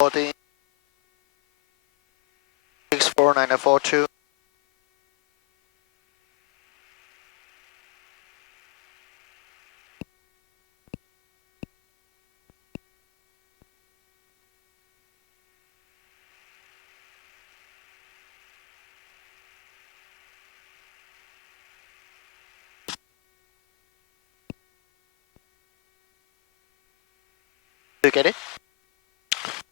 14, 649942. Do you get it?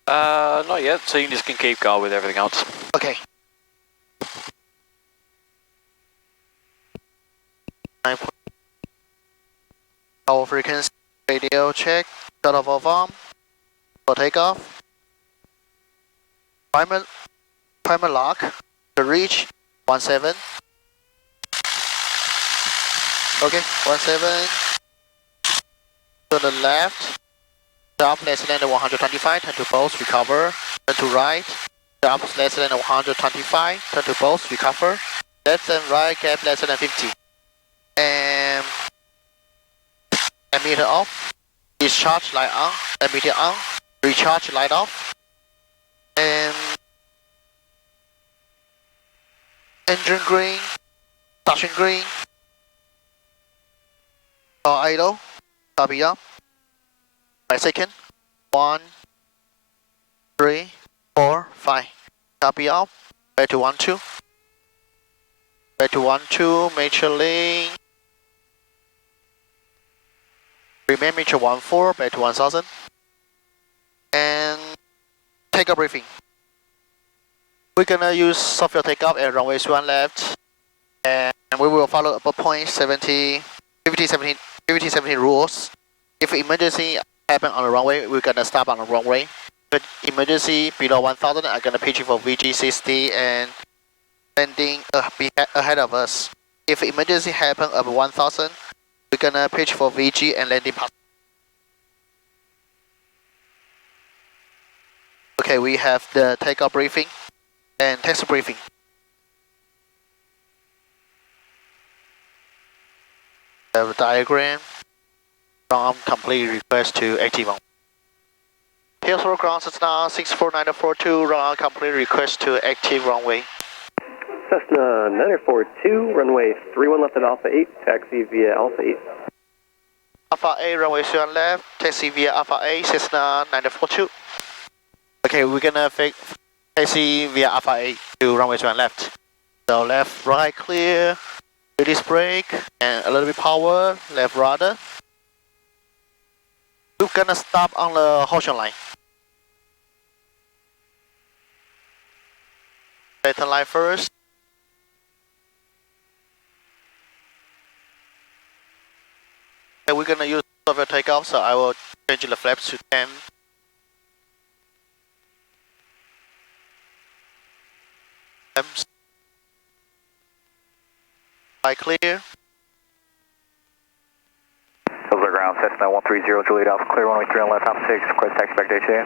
Not yet, so you just can keep going with everything else. Okay. Power frequency, radio check, shut off of arm, for takeoff. Primer lock, to reach 17. Okay, 17. To the left, sharp less than 125, turn to post, recover. Turn to right, sharp less than 125, turn to post, recover. Left and right, gap less than 50. And emitter off, discharge light on, emitter on, recharge light off, and engine green, starting green, idle, copy up, by second, 1, 3, 4, 5, copy up, back to 1, 2, back to 1, 2, major link, remain major 1, 4, back to 1000, and take a briefing. We're gonna use software takeoff at runway 1 left, and we will follow above point 70, 50, 70 rules. If emergency happen on the runway, we're gonna stop on the runway. But emergency below 1000, I'm gonna pitch for VG60 and landing ahead of us. If emergency happen above 1000, we're gonna pitch for VG and landing past. Okay, we have the takeoff briefing and test briefing. The diagram from complete request to active on. Hillsborough ground Cessna 649042, run complete request to active runway. Cessna 942, runway 31 left at Alpha 8, taxi via Alpha 8. Alpha 8, runway 1 left, taxi via Alpha 8, Cessna 942. Okay, we're gonna taxi via Alpha 8 to runway 1 left. So left, right clear, release brake, and a little bit power, left rudder. We're gonna stop on the Hoshan line. Better line first. Okay, we're gonna use software takeoff, so I will change the flaps to 10. Clear. Hillsborough ground, Cessna 130, Juliet Alpha, clear runway 3 on left, top 6, request taxi back to HA.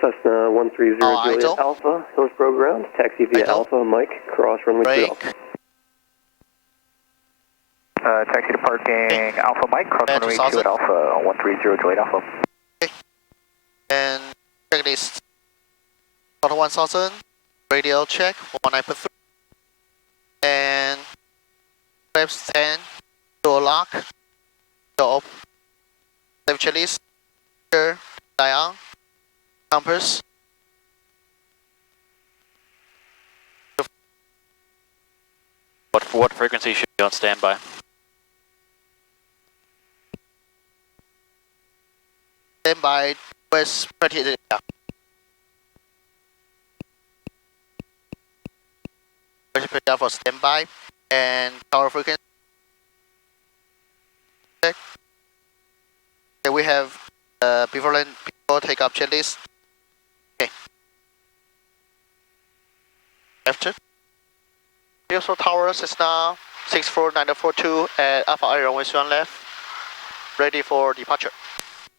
Cessna 130, Juliet idle. Alpha, Hillsborough ground, taxi via Idle. Alpha, Mike, cross runway 3 Brake. Alpha. Taxi to parking, Alpha Mike, cross Bad runway 2 2000. at Alpha, 130, Juliet Alpha. Okay. And checklist. Total 1000. Radio check, 19.3. And flaps 10. Door lock. Door open. Save checklist. Here. Lie on. Compass. What frequency should be on standby? Standby West 30. Yeah. Prepare for standby and tower frequency. Check. Okay, we have before takeoff checklist. Okay. After. Hillsborough Tower, Cessna 649042 at Alpha I runway 1 left. Ready for departure.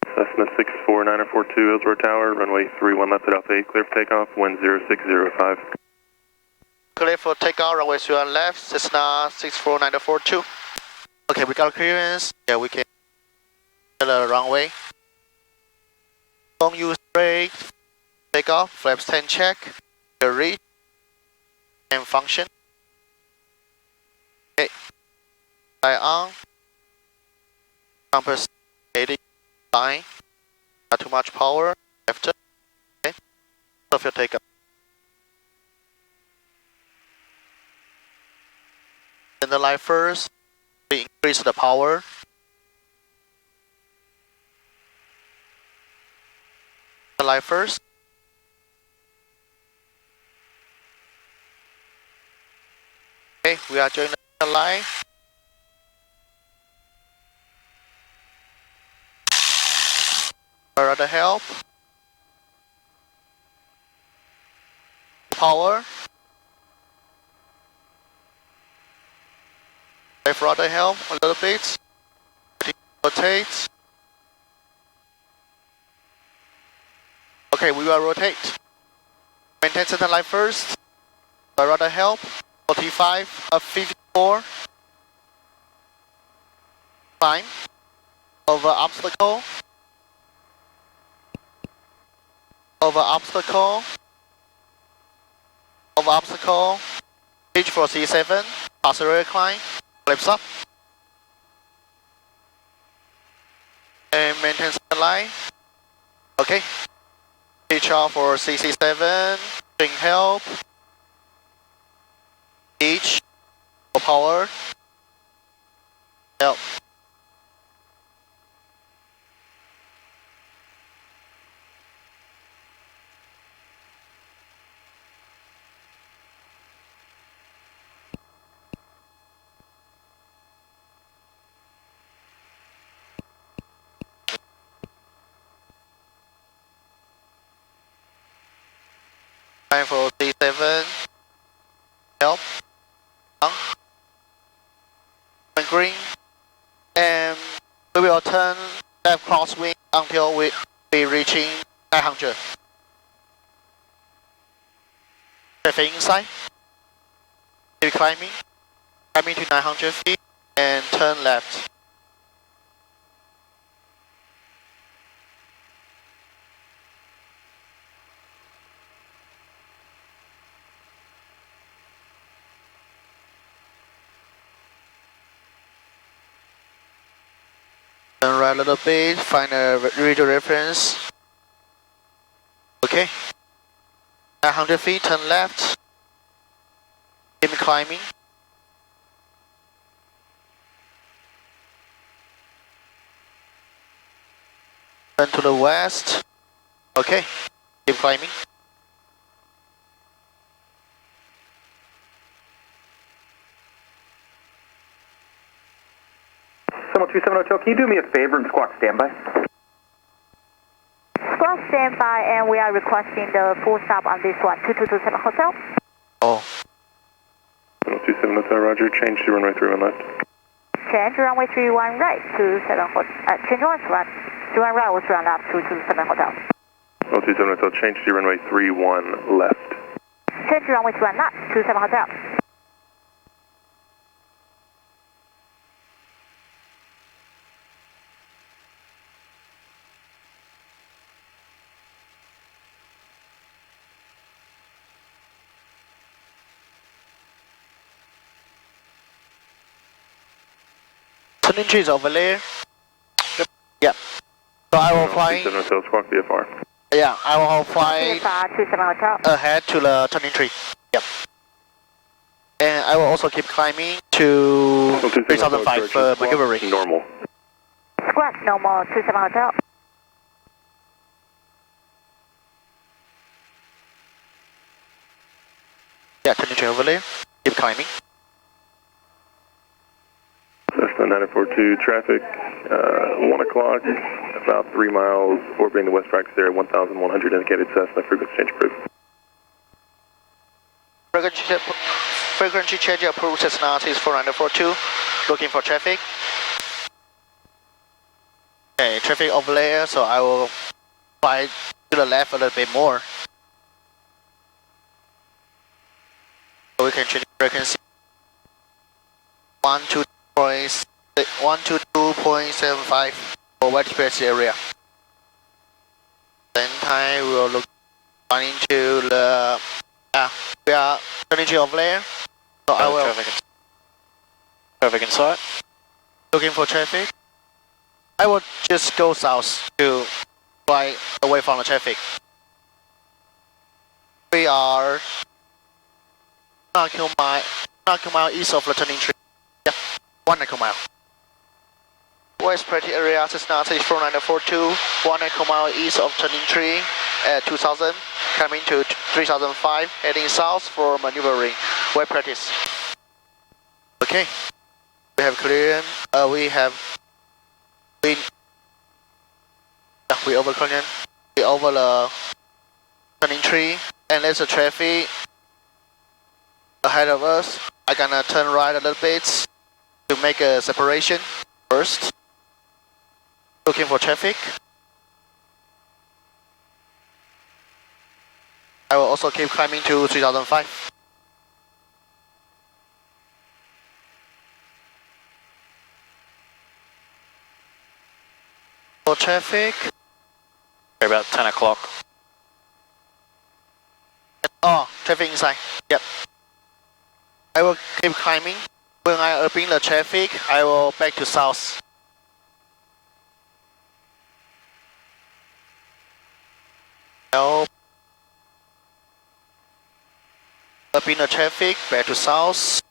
Cessna 649042, Hillsborough Tower, runway 31 left at Alpha 8, clear for takeoff, wind 0605. Clear for takeoff, runway 1 left, Cessna 649042. Okay, we got clearance. Yeah, we can the runway. Don't use brake, takeoff, flaps 10 check, the reach, and function. Okay, fly on, compass 80, line, not too much power, left, okay, soft your takeoff. Then the line first, we increase the power. The line first. Okay, we are joining the line. Rudder help. Power. Left rudder help a little bit. Rotate. Okay, we will rotate. Maintain center line first. Rudder help. 45, 54. Climb. Over obstacle. Over obstacle. Over obstacle. Pitch for C7. Accelerate climb. Flips up. And maintain center line. Okay. Pitch off for CC7. String help. Pitch. For power. Help. Time for C7. Help. On. Green. And we will turn left crosswind until we reaching 900. Traffic inside. Keep climbing. Climbing to 900 feet and turn left. Turn right a little bit, find a radio reference. Okay. 900 feet, turn left. Keep climbing. Turn to the west. Okay. Keep climbing. Someone 270 Hotel, can you do me a favor and squawk standby? Squawk standby, and we are requesting the full stop on this one, 2227 Hotel. Oh. 27 Hotel, roger. Change to runway 31 left. Change runway 31 right, 27 Hotel. Change once run. 31 right was run up, 227 Hotel. 27 Hotel, change to runway 31 left. Change runway 31 left, 27 Hotel. Turning trees over there. Yep. So I will fly. 27 Hotel, squawk VFR. Yeah, I will fly 27 Hotel. ahead to the turning tree. Yep. And I will also keep climbing to 3005 maneuvering. Normal. Squawk normal, 27 Hotel. Yeah, turning tree over there. Keep climbing. Cessna 942 traffic, 1 o'clock, about 3 miles orbiting the west practice area, 1,100 indicated Cessna, frequency change approved. Frequency change approved. Cessna is 4942. Looking for traffic. Okay, traffic over there, so I will fly to the left a little bit more. So we can change frequency. 122.75 for wet space area. Then time we will look Running to the, we are turning to over there. So I will, Traffic in sight. looking for traffic. I will just go south to fly away from the traffic. We are 1 nautical mile east of the turning tree. Yeah, 1 nautical mile. West pretty area, Cessna 4942, 1 nautical mile east of turning tree at 2000, coming to 3005, heading south for maneuvering. Well practice. Okay, we have cleared. We over Korean. We over the turning tree, and there's a traffic ahead of us. I'm gonna turn right a little bit to make a separation first. Looking for traffic. I will also keep climbing to 3005. For traffic. About 10 o'clock. Oh, traffic inside. Yep. I will keep climbing. When I open the traffic, I will back to south. Nope. Open the traffic, back to south.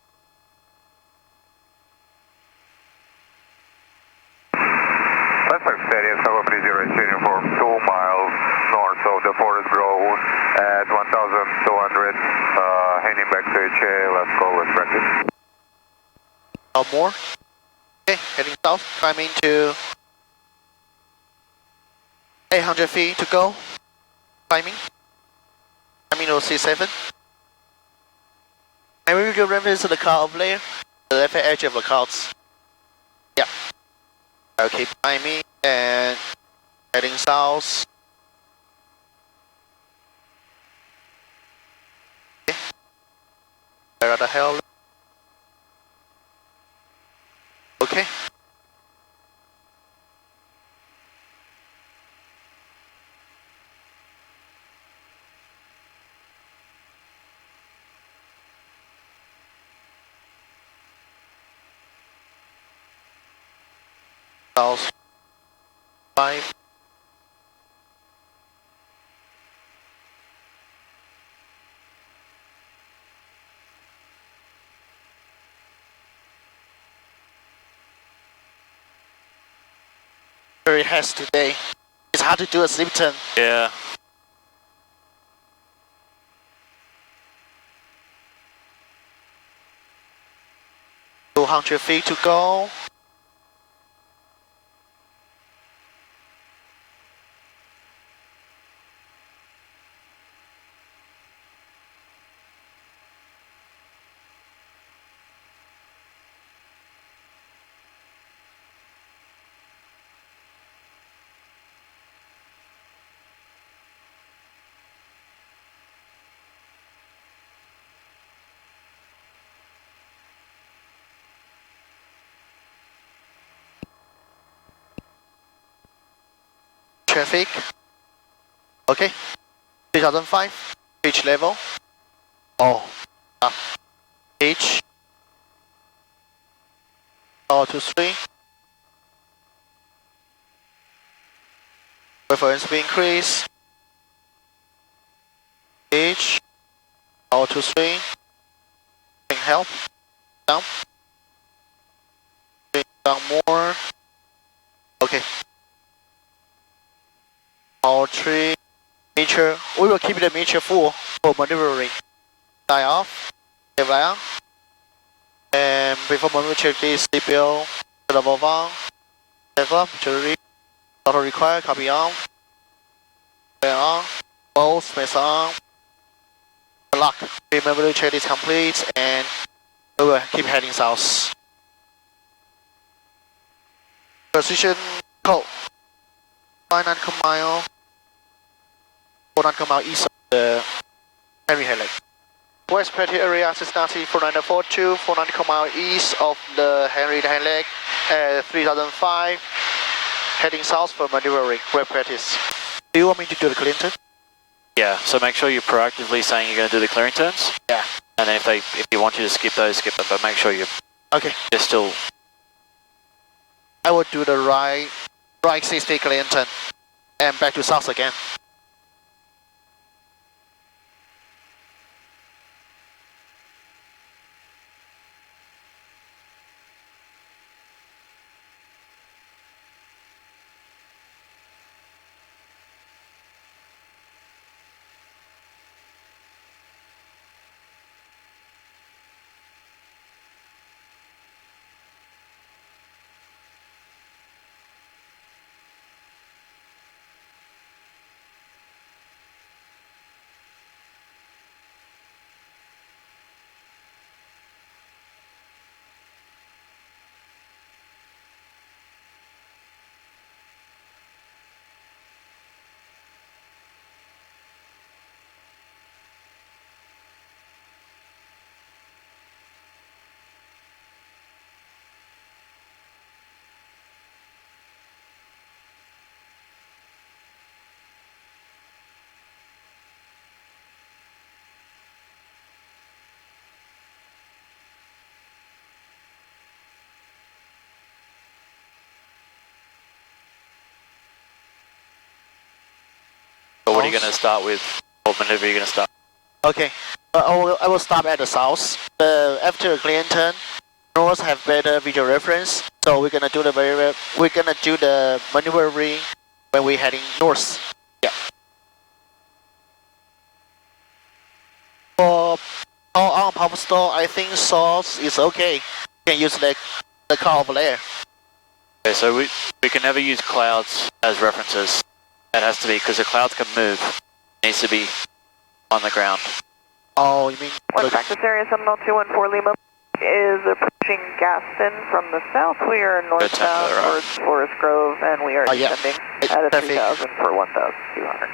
Let's start steady at 730 shooting for 2 miles north of the Forest Grove at 1200, heading back to HA, let's go with practice. No more. Okay, heading south, climbing to 800 feet to go. Climbing. Climbing to C7. And we will go reference to the cloud over there, the left edge of the clouds. Yeah. I'll keep climbing and heading south. Okay. Where the hell? Okay. South 5. Very hasty today. It's hard to do a slip turn. Yeah. Two 200 feet to go. Traffic. Okay. 3005. Pitch level. Oh. Up. Pitch. 423. Reference speed increase. Pitch. 423. Bring help. Down. Bring down more. Okay. All three. Meter. We will keep the meter full for maneuvering. Die off. Stay down. And before maneuvering, check this CPO. Level 1. Step up. Jury. Auto required. Copy on. Turn on. Both space on. Lock. Remember to check this complete and we will keep heading south. Precision code. 5 nautical mile. 4 nautical mile east of the Henry Halleck. West Pretty area, Cessna 4942, 4 nautical mile east of the Henry Halleck at 3005. Heading south for maneuvering. Great practice. Do you want me to do the Clinton? Yeah, so make sure you're proactively saying you're going to do the clearing turns. Yeah. And then if you want you to skip those, skip them, but make sure you're Okay. still. I will do the right 60 clear turn and back to south again. But what are you going to start with? What maneuver are you going to start? Okay. I will stop at the south. After the clear turn, north have better visual reference, so we're gonna do the maneuvering when we're heading north. Yeah. For on power store, I think south is okay. You can use the car over there. Okay, so we can never use clouds as references. That has to be, because the clouds can move. It needs to be on the ground. Oh, you mean One practice area 70214 Lima is approaching Gaston from the south. We are northbound right. towards Forest Grove, and we are yeah. descending at a Traffic. 3000 for 1200.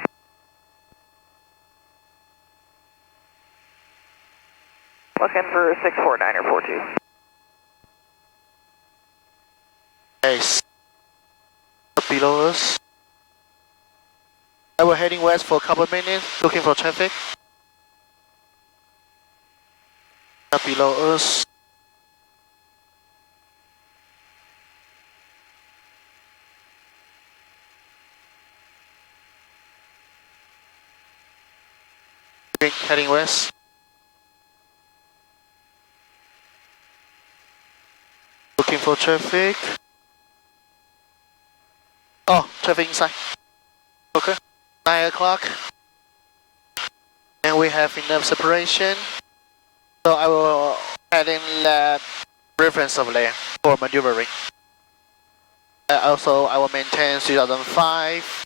Looking for 649 or 42. Nice. Below us. I was heading west for a couple of minutes, looking for traffic. Below us. Heading west. Looking for traffic. Oh, traffic inside. Okay. 9 o'clock. And we have enough separation. So I will add in that reference over there for maneuvering. Also, I will maintain 3005.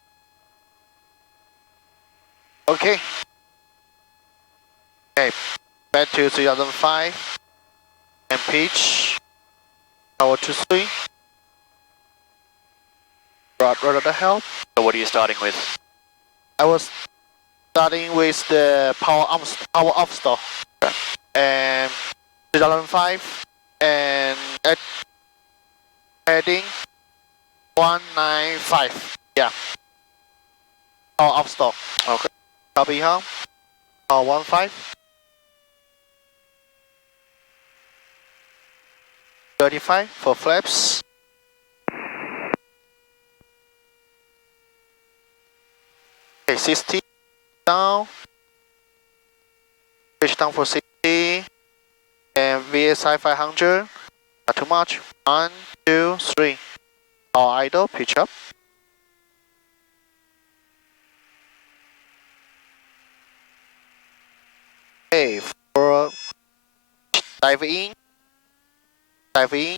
Okay. Okay. Back to 3005. And pitch. Power 23. Rudder to help. So what are you starting with? I was starting with the power off stop. Okay. And 2005 and at heading 195. Yeah. Power off stop. Okay. Copy home. Power 15. 35 for flaps. Okay, 60 down. Pitch down for 60. And VSI 500. Not too much. 1, 2, 3. All idle. Pitch up. Okay, for dive in. Dive in.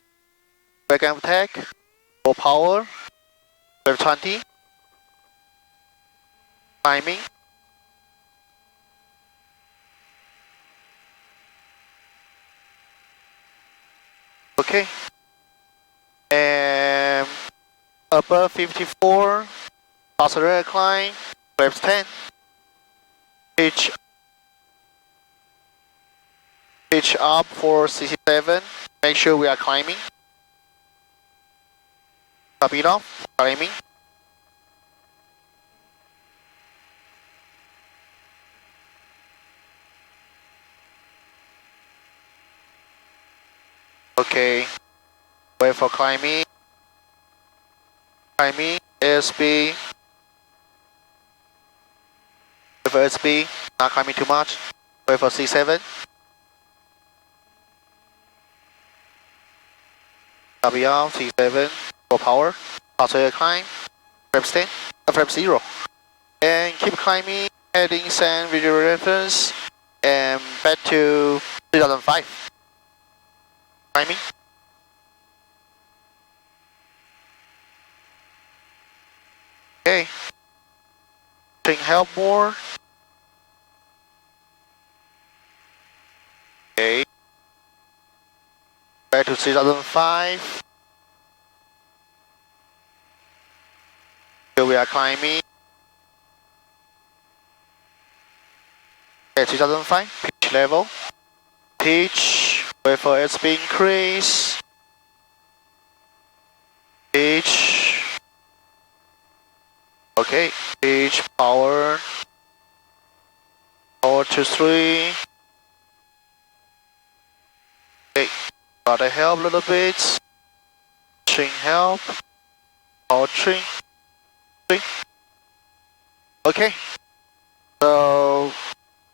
Back and attack. Full power. 20. Timing. Okay. And above 54, accelerator climb, flaps 10. Pitch up for 67. Make sure we are climbing. Top it off, climbing. Okay. Wait for climbing. Climbing. ASB. Wait for SB. Not climbing too much. Wait for C7. Copy on C7. For power. Auto climb. Flap 10. Flap 0. And keep climbing. Heading send visual reference. And back to 2005. Climbing. Okay. String help more. Okay. Back to 2005. Here we are climbing. Okay, 2005. Pitch level. Pitch. Wait for SB increase. Pitch. Okay. Pitch power. Power to 3. Okay. Gotta help a little bit. String help. Power string. Okay. So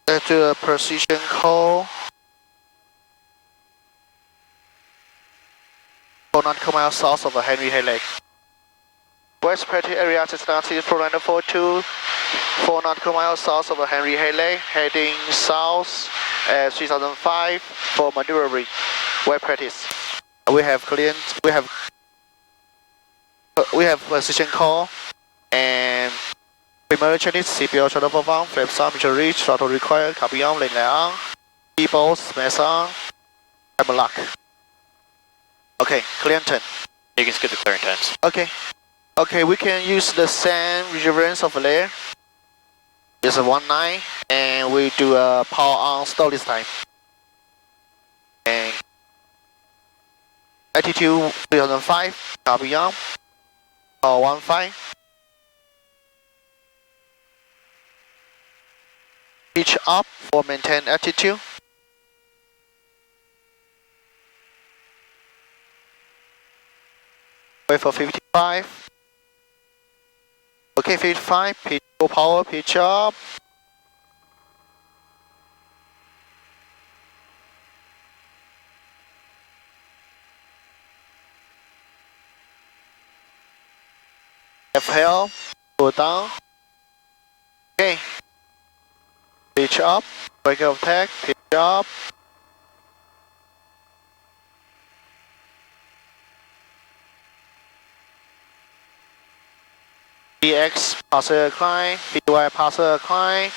let's do a precision call. 4 nautical miles south of Henry Hay Lake. West Pretty area Cincinnati 4942. 4 nautical miles south of Henry Hay Lake, heading south at 3005 for maneuvering. Web practice. We have precision call and primary Chinese CPO shuttle for one, flaps on, mission reach, throttle required, copy on, lane on, keyboards, mess on, time lock. Okay, clear turn. You can skip the clearing turns. Okay. Okay, we can use the same reference of layer. It's a 19 and we do a power on stall this time. And altitude 3005, copy on, power 15. Pitch up for maintain altitude. Wait for 55. Okay, 55, pitch full power, pitch up. FL, pull down. Okay. Pitch up, break of tag, pitch up. BX passer climb, BY passer climb,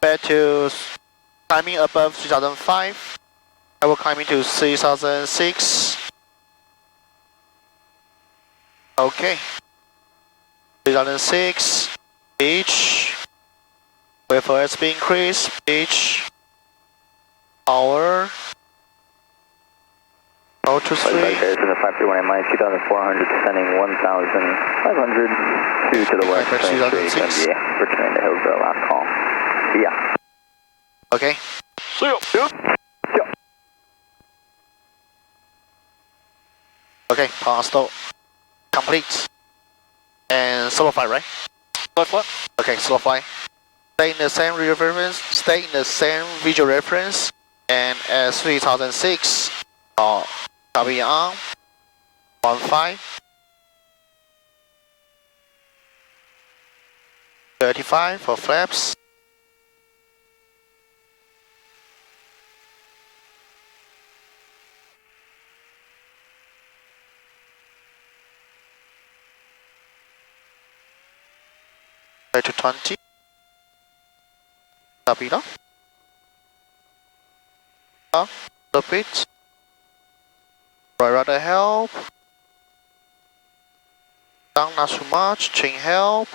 back to climbing above 3005. I will climb into 3006. Okay. 3006, pitch. Wait for SB increase, pitch. Power. Power to 3. There's in the 531 MI 2400 descending 1500 to the west. 2006. Yeah, returning to Hillsborough, last call. Yeah. Okay. See ya. Okay, power stall complete. And solo flight, right? Left what? Okay, slow flight. Stay in the same reference, stay in the same visual reference, and at 3006, copy on, 15, 35 for flaps. To 20. Copy now. Up, the pitch. Right rudder help. Down not too much. Chain help.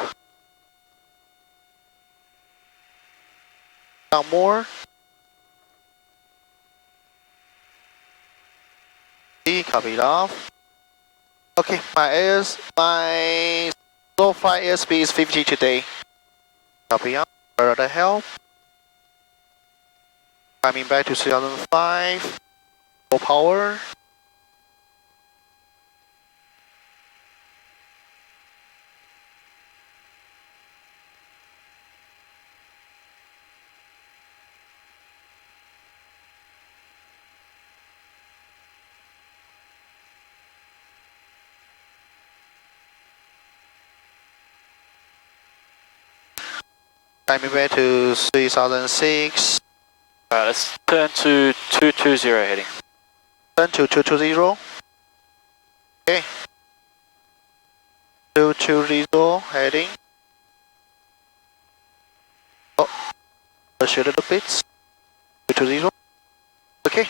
Down more. Copy it off. Okay, my slow flight airspeed is 50 today. Copy up. Rudder help. Climbing back to 3005. Full power. Climbing back to 3006. Alright, let's turn to 220 heading. Turn to 220. Okay. 220 heading. Oh, push a little bit. 220. Okay.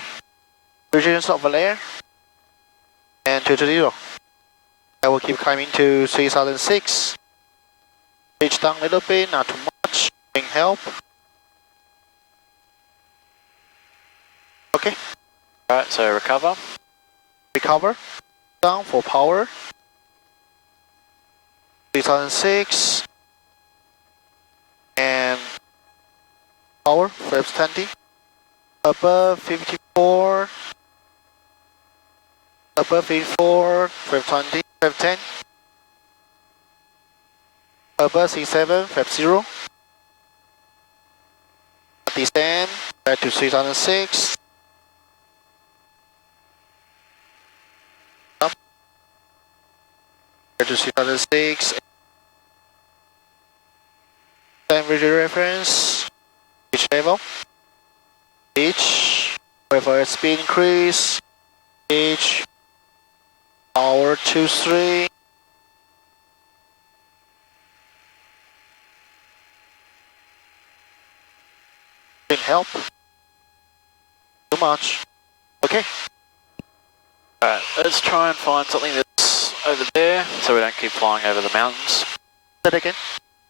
Regions of Valère. And 220. I will keep climbing to 3006. Pitch down a little bit, not too much. Bring help. Okay. Alright, so recover. Recover. Down for power. 3006. And power, flaps 20. Above 54. Above 54, flap 20, flap 10. Above 67, flap 0. Descend, back to 3006. Up. Back to 3006. Then rigid reference. Pitch level. Pitch. Wait for speed increase. Pitch. Power 23. Didn't help. Too much. Okay. Alright, let's try and find something that's over there so we don't keep flying over the mountains. That again.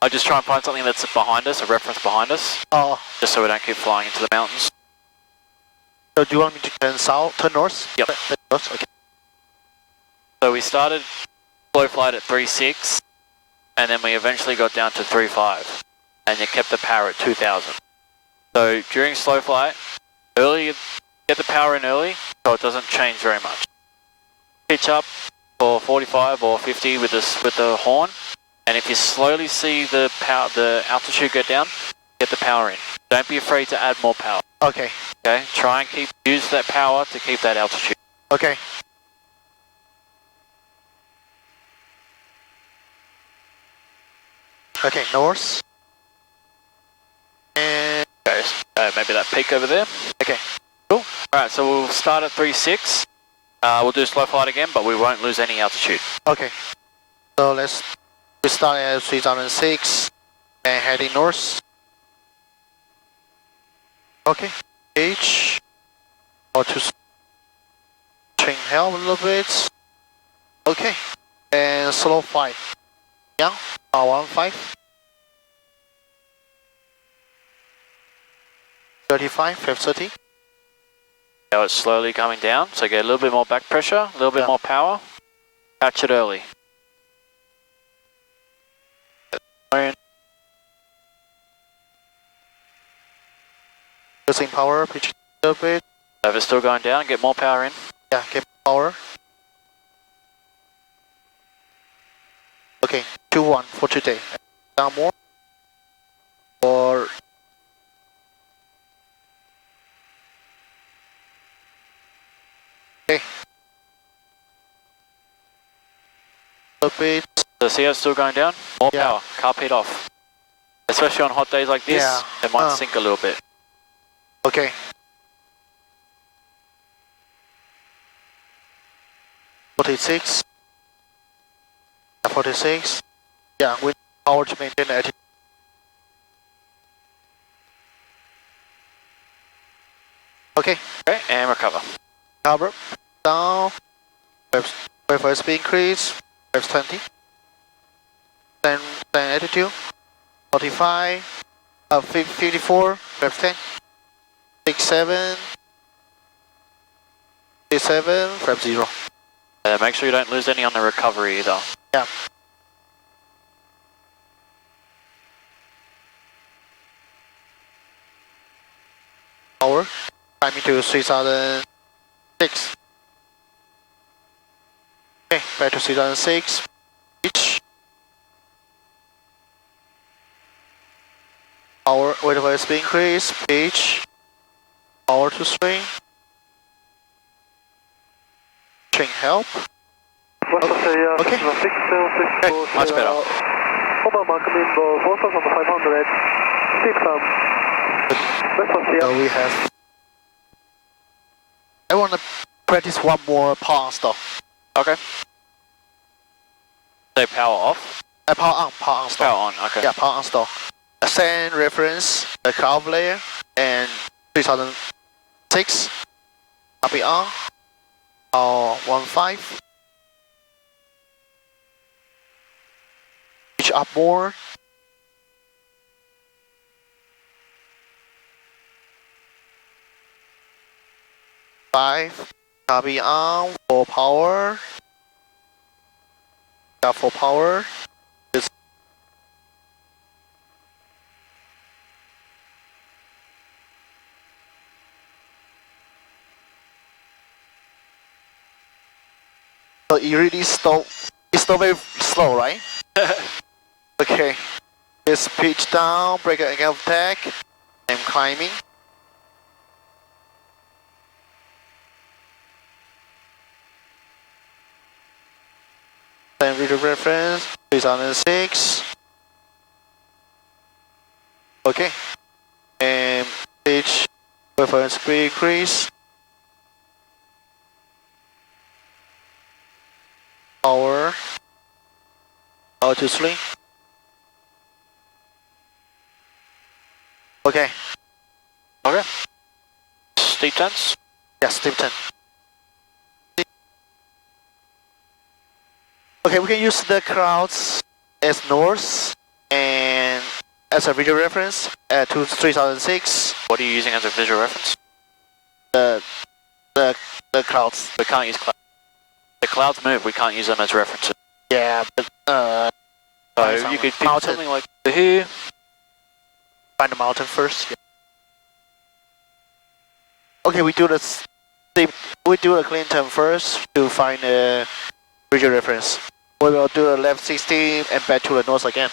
I'll just try and find something that's behind us, a reference behind us, Oh, just so we don't keep flying into the mountains. so do you want me to turn south, turn north? Yep. Turn north, okay. So we started slow flight at 3.6 and then we eventually got down to 3.5 and you kept the power at 2000. So during slow flight, early, get the power in early so it doesn't change very much. Pitch up for 45 or 50 with the horn, and if you slowly see the altitude go down, get the power in. Don't be afraid to add more power. Okay. Okay, try and use that power to keep that altitude. Okay. Okay, north. And Okay, maybe that peak over there. okay. Cool. Alright, so we'll start at 3.6. We'll do slow flight again, but we won't lose any altitude. Okay. So we start at 3006 and heading north. Okay. H. Or to train help a little bit. Okay. And slow flight. Yeah. 15. 35, 530. Now it's slowly coming down, so get a little bit more back pressure, a little bit more power. Catch it early. Losing power, pitch a little bit. So if it's still going down, get more power in. Yeah, get power. Okay, 2-1 for today. Down more. Or okay. A bit. So see how it's still going down? More Yeah. power, carpet off. Especially on hot days like this, Yeah. it might sink a little bit. Okay. (46). 46. Yeah, with power to maintain the attitude. Okay, Okay, and recover. cover. Down. Wait for speed increase. Waves 20. Then attitude. 45. 54. Waves 10. 67. 67. Waves 0. Make sure you don't lose any on the recovery either. Yeah. Power. Climbing to 3006. Okay, back to 3006. Pitch. Power, wait for speed increase. Pitch. Power to swing. String help. Okay. Okay, much better. Obama, come in for 4,500, steep climb. So we have. I want to practice one more power on stall. Okay. Say power off? Power on stall. Power on, okay. Yeah, power on stall. Send reference, the cloud layer, and 3006. Copy on. Or 15. Pitch up more. Five. Copy on. Full power. Got full power. So it really slow. It's still very slow, right? Okay. Just pitch down, break it again of tag. I'm climbing. Then read the reference. 3006. Okay. And pitch reference increase. Power. Power to 3. Okay. Okay. Steep turns? Yes, steep 10. Okay, we can use the clouds as north and as a visual reference to 3006. What are you using as a visual reference? The clouds. We can't use clouds. The clouds move, we can't use them as references. Yeah, but So you could pick mountain. something like here. Find the mountain first. Yeah. Okay, we do the steep. We do the clean turn first to find a visual reference. We will do the left 60 and back to the north again.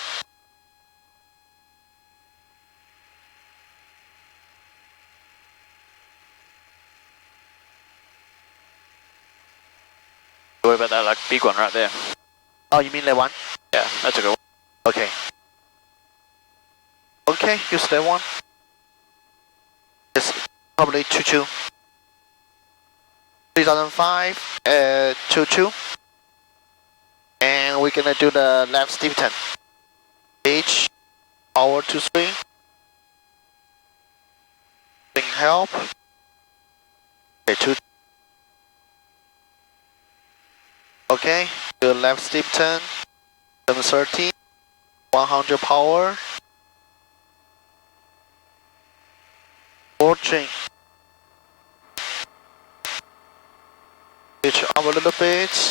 Worry about that like big one right there. Oh, you mean that one? Yeah, that's a good one. Okay. Okay, use that one. It's probably 22. 3005, 22. And we're gonna do the left steep turn. H, power to 3. Bring help. Okay, 2. Okay, do the left steep turn. 730. 100 power. 4 chain. Pitch up a little bit.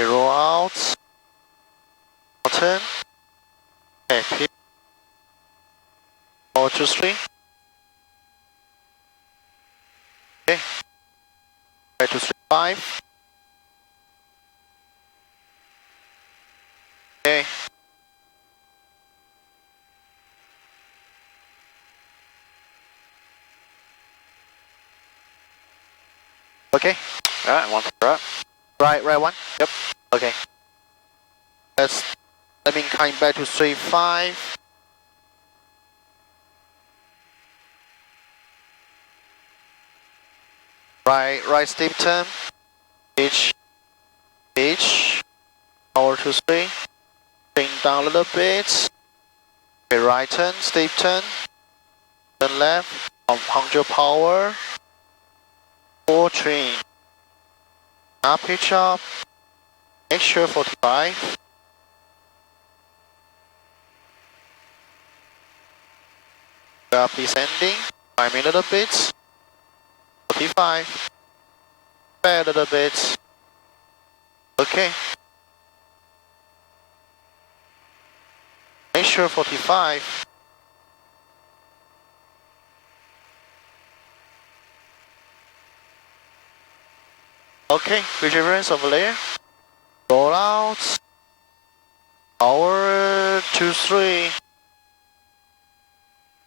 Roll out. Mountain. Okay, pitch. Power to 3. Okay. Right to 3, 5. Okay. Okay. Alright, one right. Right one? Yep. Okay. Let me climb back to 3, 5. Right steep turn. Pitch. Power to 3. Bring down a little bit. Okay, right turn, steep turn. Turn left. 100 power. 4 train. Now pitch up. Make sure 45. We are descending. Climb a little bit. 45. Back a little bit. Okay. Make sure 45. Okay, visual reference over there. Roll out. Power 23.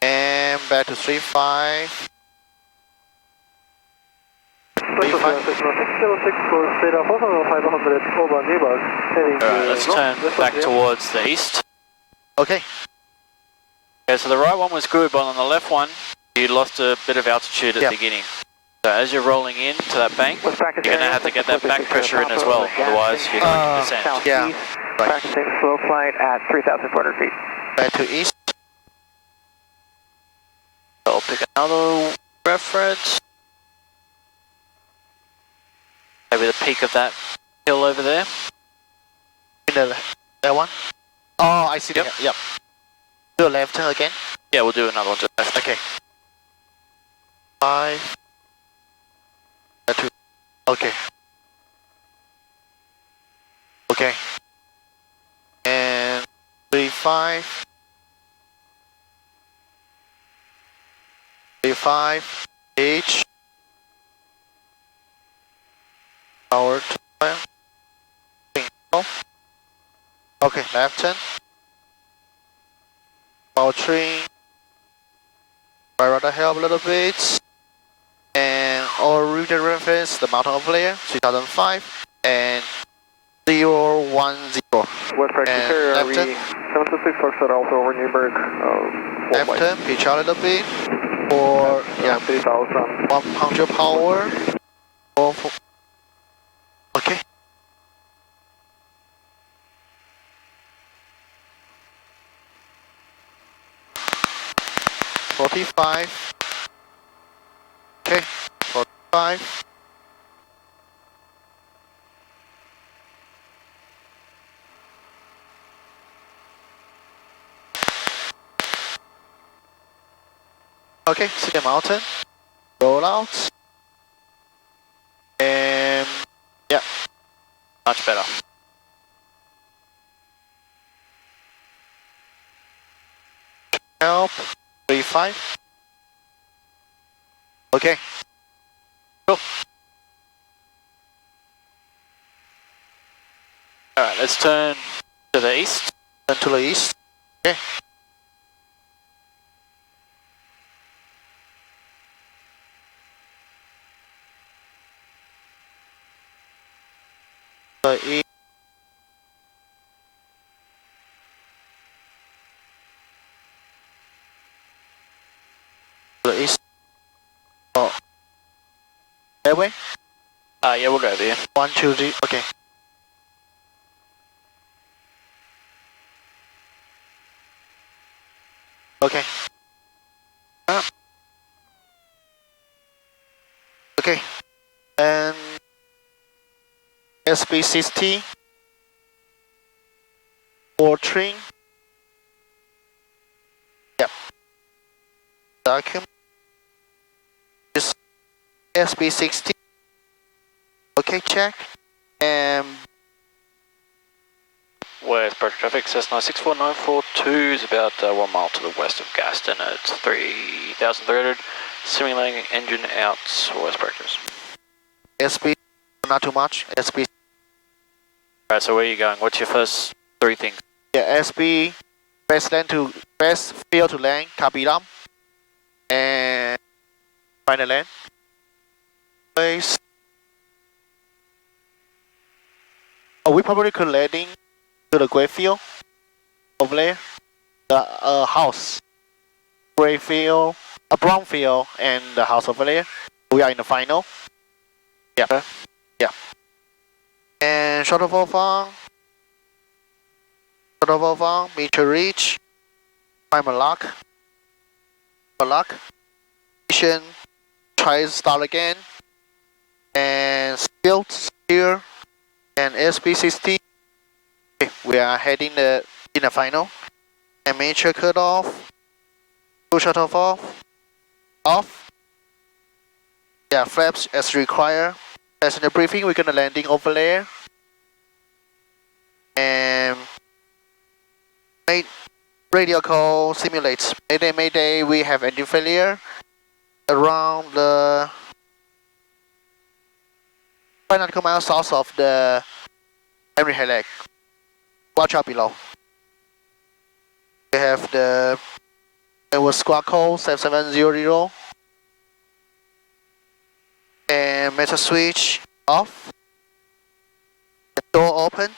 And back to 35. 35. Alright, let's turn back towards the east. Okay. Okay, so the right one was good, but on the left one, you lost a bit of altitude at the beginning. So as you're rolling in to that bank, you're going to have to get that back pressure in as well, otherwise you're going to descend. Yeah. Right. Practicing slow flight at 3,400 feet. Back to east. I'll pick another reference. Maybe the peak of that hill over there. That one? Oh, I see. Yep. Yep. Do a left turn again. Yeah, we'll do another one to the left. Okay. 5. Back to. Okay. Okay. And 35. 35. H. Power 12. Okay, left turn. Power 3. Right rudder help a little bit. And our route reference, the mountain over there, 3005 and 010. West practice And here, left turn. 726 Foxtrot Alpha over Newburgh. Left turn, pitch out a little bit. For, yeah, 3,000. 100 power. Okay. $45. Okay, 45. Okay, see the mountain. Roll out. And yeah, Much better. help. 35. Okay. Go. Alright, let's turn to the east. Turn to the east. Okay. The east. The east. Oh. That way? Yeah, we'll go over here. 1, 2, 3. Okay. Okay. Okay. And SB60 or train. Yep. Document. This SB60. Okay, check. And West approach traffic, Cessna 64942 is about 1 mile to the west of Gaston. It's 3,300. Simulating engine out, west practice. SB, not too much. SB. Alright, so where are you going? What's your first 3 things? Yeah, SB. Best field to land, Kabilam. And final land. Place. Oh, we probably could landing to the gray field over there. The house. Gray field, a brown field, and the house over there. We are in the final. Yeah. Okay. Yeah. And shuttle Volfang. Shuttle Volfang, meter reach. Prime a lock. A lock. Mission. Try to start again. And steer. And SB60. Okay, we are heading in the final. And major cut off. Full shuttle off. Yeah, flaps as required. Passenger briefing, we're gonna landing over there. And radio call simulates. Mayday, we have engine failure around the nautical miles south of the Henry Halleck. Watch out below. We have the squad code 7700 and metal switch off. The door open.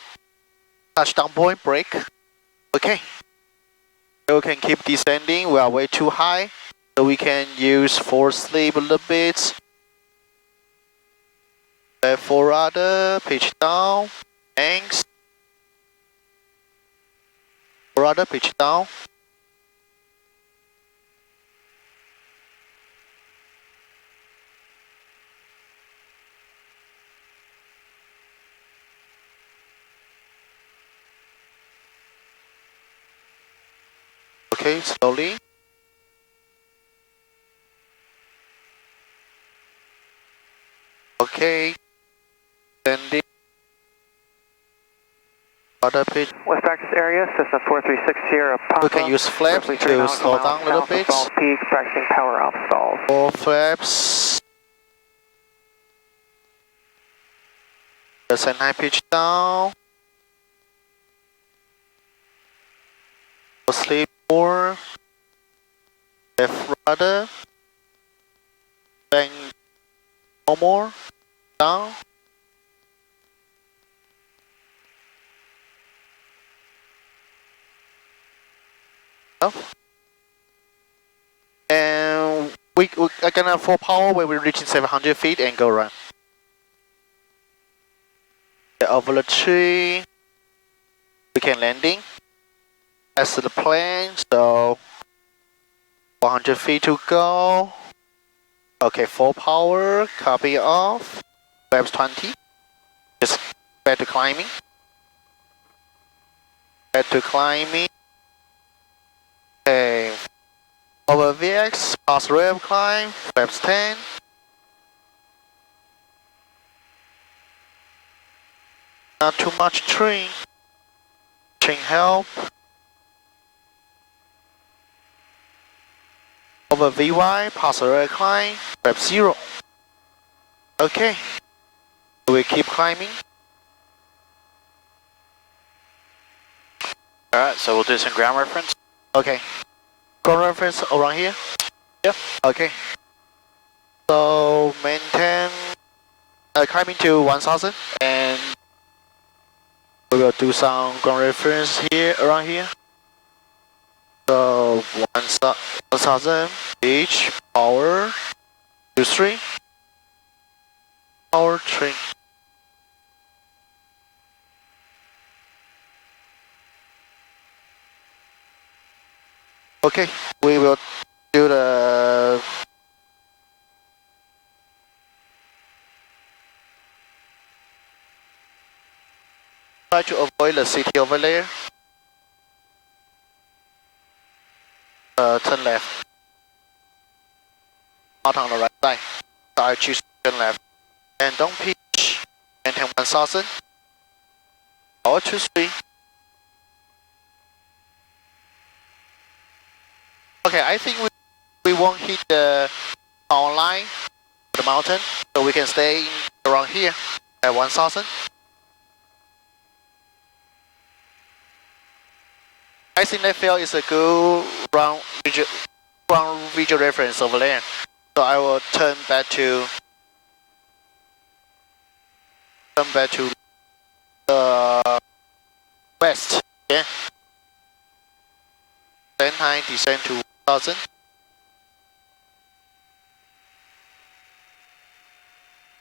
Touchdown point, brake. Okay. We can keep descending. We are way too high, so we can use forward slip a little bit. Left for rudder, pitch down. Thanks. Rudder, pitch down. Okay, slowly. Okay. Landing. Rudder, pitch. West practice area, Cessna 436 Sierra Papa. We can use flaps to slow down a little bit. Falls Peak, practicing power off stalls. 4 flaps. Send high pitch down. Sleep 4. Left rudder. Bang. No more. Down. Up. And we are gonna full power when we reach 700 feet and go run. Over the tree. We can landing. As to the plane, so 100 feet to go. Okay, full power, copy off. Flaps 20. Just back to climbing. Back to climbing. Okay. Over VX, pass rev climb, flaps 10. Not too much trim. Trim help. Over VY, pass rev climb, flaps 0. Okay. We keep climbing. Alright, so we'll do some ground reference. Okay. Ground reference around here? Yep. Okay. So maintain climbing to 1000 and we will do some ground reference here around here. So 1000 each power 23 power 3. Okay, we will do the try to avoid the city over there. Turn left. Not on the right side. So I choose turn left. And don't pitch. Maintain 1000. Power 23. Okay, I think we won't hit the power line of the mountain, so we can stay around here at 1000. I think that field is a good ground visual reference over there. So I will turn back to the west. Yeah. Then I descend to 1000.